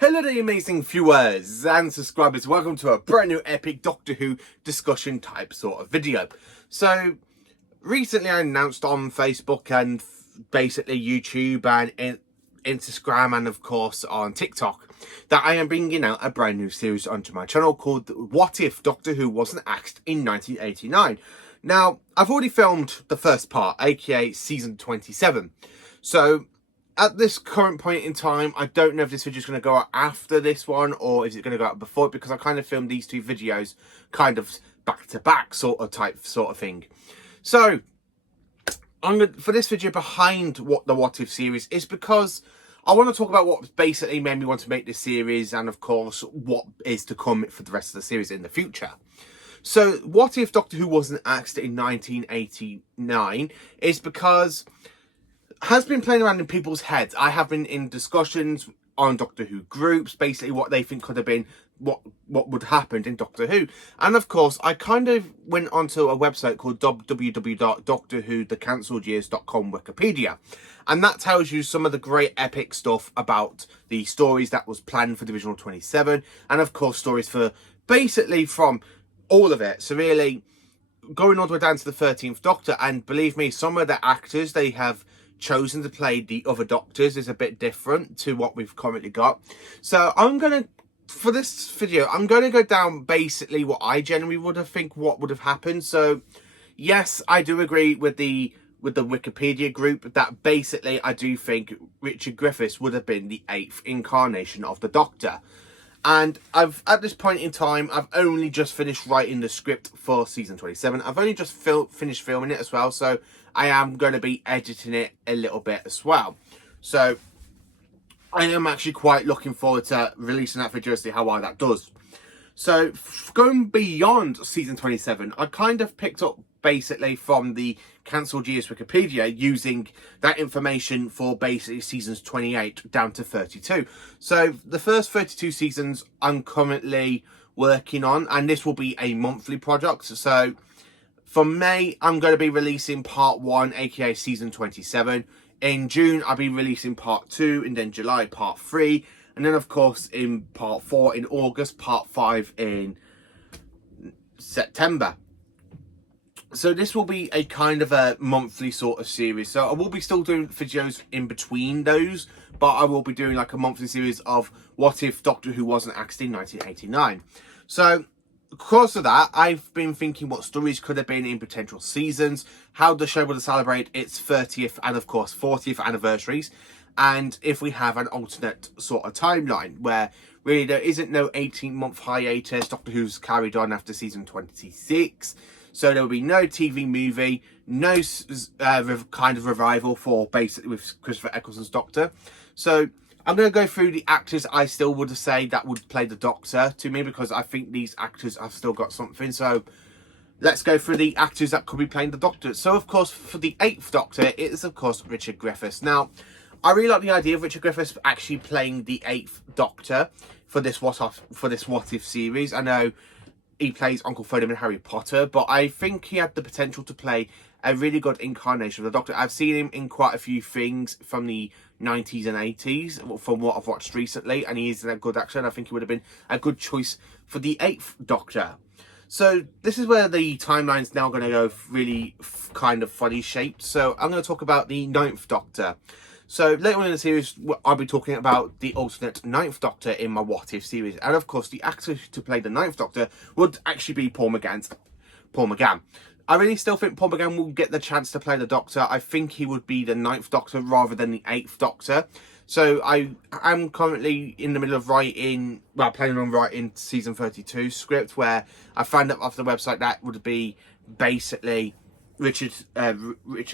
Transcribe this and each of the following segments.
Hello there, amazing viewers and subscribers. Welcome to a brand new epic Doctor Who discussion type sort of video. So, recently I announced on Facebook and basically YouTube and Instagram and of course on TikTok that I am bringing out a brand new series onto my channel called What If Doctor Who Wasn't Axed in 1989. Now, I've already filmed the first part, aka season 27. So, at this current point in time, I don't know if this video is going to go out after this one or is it going to go out before it, because I kind of filmed these two videos kind of back to back sort of thing. So for this video behind the What If series is because I want to talk about what basically made me want to make this series and of course what is to come for the rest of the series in the future. So What If Doctor Who Wasn't Axed in 1989 is because has been playing around in people's heads. I have been in discussions on Doctor Who groups, basically what they think could have been, what would have happened in Doctor Who. And of course, I kind of went onto a website called www.doctorwhothecancelledyears.com Wikipedia. And that tells you some of the great epic stuff about the stories that was planned for Divisional 27. And of course, stories for basically from all of it. So really, going all the way down to the 13th Doctor. And believe me, some of the actors they have chosen to play the other Doctors is a bit different to what we've currently got. So for this video, I'm going to go down basically what I generally would have think what would have happened. So yes, I do agree with the Wikipedia group that basically I do think Richard Griffiths would have been the 8th incarnation of the Doctor. And at this point in time, I've only just finished writing the script for season 27. I've only just finished filming it as well, so I am going to be editing it a little bit as well. So I am actually quite looking forward to releasing that video to see how well that does. So going beyond season 27, I kind of picked up basically from the Cancelled Years Wikipedia using that information for basically seasons 28 down to 32. So the first 32 seasons I'm currently working on, and this will be a monthly project. So for May, I'm going to be releasing part 1, aka season 27. In June, I'll be releasing part 2, and then July, part 3. And then, of course, in part 4 in August, part 5 in September. So this will be a kind of a monthly sort of series. So I will be still doing videos in between those, but I will be doing like a monthly series of What If Doctor Who Wasn't Axed in 1989. So because of that, I've been thinking what stories could have been in potential seasons, how the show will celebrate its 30th and of course 40th anniversaries, and if we have an alternate sort of timeline where really there isn't no 18-month hiatus. Doctor Who's carried on after season 26, so there will be no TV movie, no kind of revival for basically with Christopher Eccleston's Doctor. So I'm going to go through the actors I still would say that would play the Doctor to me, because I think these actors have still got something. So let's go through the actors that could be playing the Doctor. So of course, for the 8th Doctor, it is of course Richard Griffiths. Now, I really like the idea of Richard Griffiths actually playing the 8th Doctor for this What If series. I know he plays Uncle Frodo in Harry Potter, but I think he had the potential to play a really good incarnation of the Doctor. I've seen him in quite a few things from the 90s and 80s, from what I've watched recently, and he is a good actor, and I think he would have been a good choice for the 8th Doctor. So this is where the timeline's now going to go really kind of funny shaped. So I'm going to talk about the 9th Doctor. So later on in the series, I'll be talking about the alternate 9th Doctor in my What If series. And of course, the actor to play the 9th Doctor would actually be Paul McGann. I really still think Paul McGann will get the chance to play the Doctor. I think he would be the 9th Doctor rather than the 8th Doctor. So I am currently in the middle of planning on writing season 32 script, where I found out off the website that would be basically Richard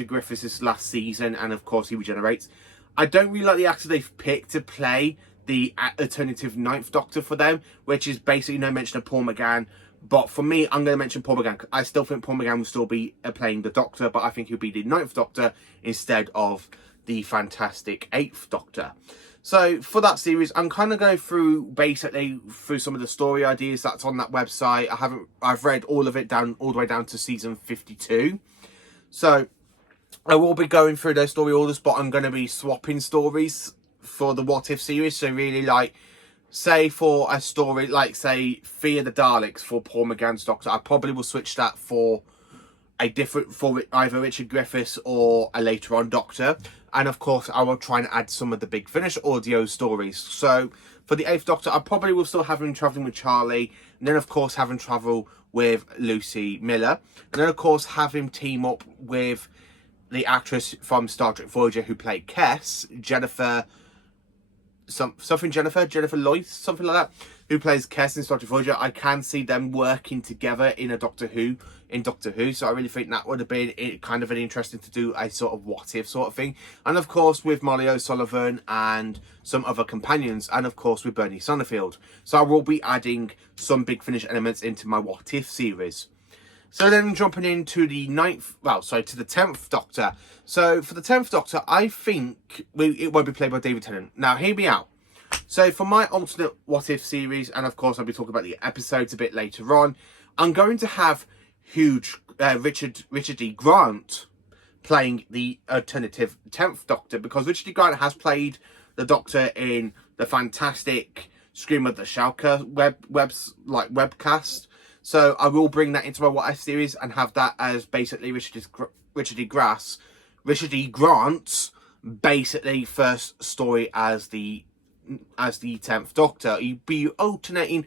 Griffiths' last season, and of course he regenerates. I don't really like the actor they've picked to play the alternative 9th Doctor for them, which is basically no mention of Paul McGann. But for me, I'm going to mention Paul McGann. I still think Paul McGann will still be playing the Doctor, but I think he'll be the 9th Doctor instead of the fantastic 8th Doctor. So for that series, I'm kind of going through some of the story ideas that's on that website. I've read all of it all the way down to season 52. So I will be going through those story orders, but I'm going to be swapping stories for the What If series. So really, like, say for a story like, say, Fear the Daleks for Paul McGann's Doctor, I probably will switch that for either Richard Griffiths or a later on Doctor. And of course, I will try and add some of the Big Finish audio stories. So for the 8th Doctor, I probably will still have him travelling with Charlie, and then of course have him travel with Lucy Miller, and then of course have him team up with the actress from Star Trek Voyager who played Kes, Jennifer Lloyd, something like that, who plays Kes in Star Trek Voyager. I can see them working together in Doctor Who, so I really think that would have been kind of an interesting to do a sort of what if sort of thing. And of course with Molly O'Sullivan and some other companions, and of course with Bernie Sonnenfeld. So I will be adding some Big Finish elements into my what if series. So then jumping into the 10th Doctor. So for the 10th Doctor, I think it won't be played by David Tennant. Now, hear me out. So for my alternate what if series, and of course I'll be talking about the episodes a bit later on, I'm going to have Richard D. Grant playing the alternative 10th Doctor, because Richard D. Grant has played the Doctor in the fantastic Scream of the Shalka webcast. So I will bring that into my what if series and have that as basically Richard D. Grant's basically first story as the 10th Doctor. He'd be alternating.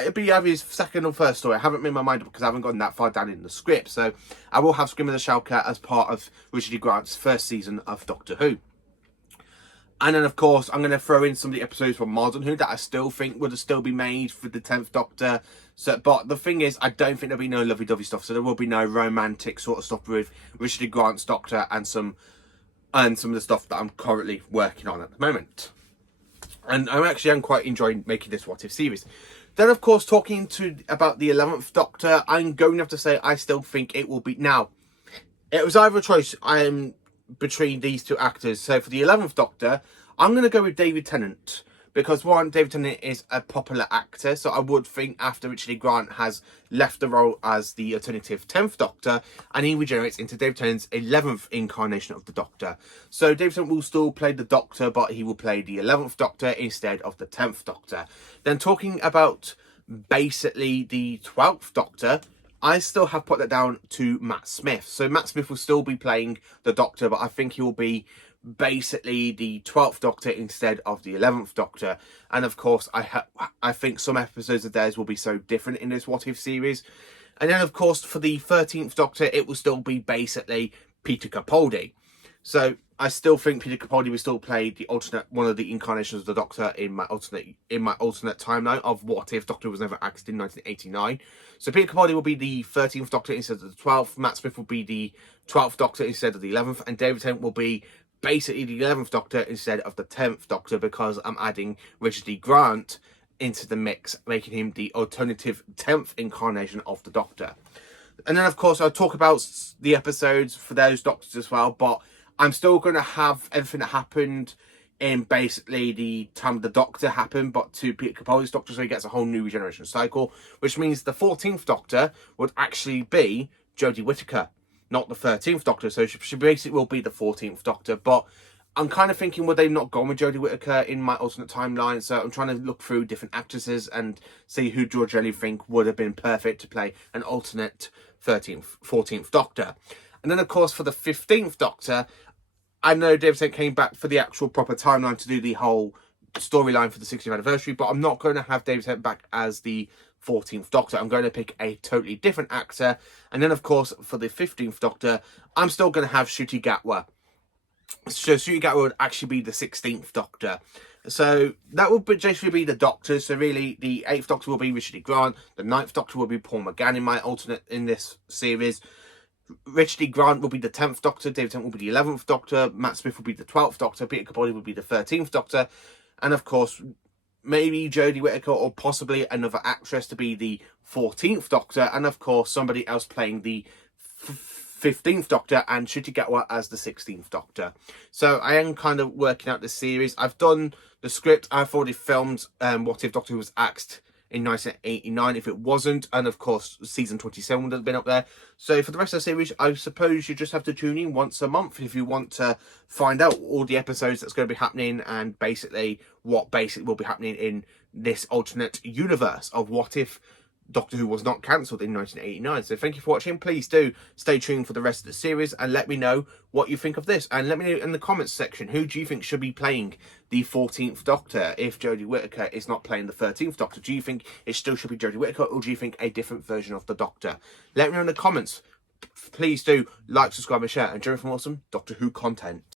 It'd be either his second or first story. I haven't made my mind up because I haven't gotten that far down in the script. So I will have Scream of the Shalka as part of Richard D. Grant's first season of Doctor Who. And then, of course, I'm going to throw in some of the episodes from Modern Who that I still think would still be made for the 10th Doctor. So, but the thing is, I don't think there'll be no lovey-dovey stuff. So there will be no romantic sort of stuff with Richard D. Grant's Doctor and some of the stuff that I'm currently working on at the moment. And I'm quite enjoying making this what if series. Then, of course, talking about the 11th Doctor, I'm going to have to say I still think it will be. Now, it was either a choice between these two actors. So for the 11th Doctor, I'm going to go with David Tennant, because one, David Tennant is a popular actor, so I would think after Richard E. Grant has left the role as the alternative 10th Doctor, and he regenerates into David Tennant's 11th incarnation of the Doctor. So David Tennant will still play the Doctor, but he will play the 11th Doctor instead of the 10th Doctor. Then talking about basically the 12th Doctor, I still have put that down to Matt Smith. So Matt Smith will still be playing the Doctor, but I think he will be basically the 12th Doctor instead of the 11th Doctor. And of course, I think some episodes of theirs will be so different in this What If series. And then, of course, for the 13th Doctor, it will still be basically Peter Capaldi. So I still think Peter Capaldi will still play one of the incarnations of the Doctor in my alternate timeline of What If Doctor was never axed in 1989. So Peter Capaldi will be the 13th Doctor instead of the 12th. Matt Smith will be the 12th Doctor instead of the 11th, and David Tennant will be basically the 11th Doctor instead of the 10th Doctor, because I'm adding Richard D. Grant into the mix, making him the alternative 10th incarnation of the Doctor. And then, of course, I'll talk about the episodes for those Doctors as well, but I'm still going to have everything that happened in basically the time the Doctor happened, but to Peter Capaldi's Doctor, so he gets a whole new regeneration cycle, which means the 14th Doctor would actually be Jodie Whittaker, not the 13th Doctor. So she basically will be the 14th Doctor, but I'm kind of thinking, would they not go with Jodie Whittaker in my alternate timeline? So I'm trying to look through different actresses and see who George Ellie think would have been perfect to play an alternate 14th Doctor. And then, of course, for the 15th Doctor, I know David Tennant came back for the actual proper timeline to do the whole storyline for the 60th anniversary, but I'm not going to have David Tennant back as the 14th Doctor. I'm going to pick a totally different actor. And then, of course, for the 15th Doctor, I'm still going to have Ncuti Gatwa. So Ncuti Gatwa would actually be the 16th Doctor. So that would basically be the Doctors. So really, the 8th Doctor will be Richard E. Grant. The 9th Doctor will be Paul McGann in my alternate in this series. Richard E. Grant will be the 10th Doctor, David Tennant will be the 11th Doctor, Matt Smith will be the 12th Doctor, Peter Capaldi will be the 13th Doctor, and of course, maybe Jodie Whittaker or possibly another actress to be the 14th Doctor, and of course, somebody else playing the 15th Doctor, and Ncuti Gatwa as the 16th Doctor. So I am kind of working out this series. I've done the script, I've already filmed What If Doctor Who was axed in 1989 if it wasn't, and of course season 27 would have been up there. So for the rest of the series, I suppose you just have to tune in once a month if you want to find out all the episodes that's going to be happening, and basically what will be happening in this alternate universe of what if Doctor Who was not cancelled in 1989. So thank you for watching. Please do stay tuned for the rest of the series and let me know what you think of this. And let me know in the comments section, who do you think should be playing the 14th Doctor if Jodie Whittaker is not playing the 13th Doctor? Do you think it still should be Jodie Whittaker, or do you think a different version of the Doctor? Let me know in the comments. Please do like, subscribe and share, and join for more awesome Doctor Who content.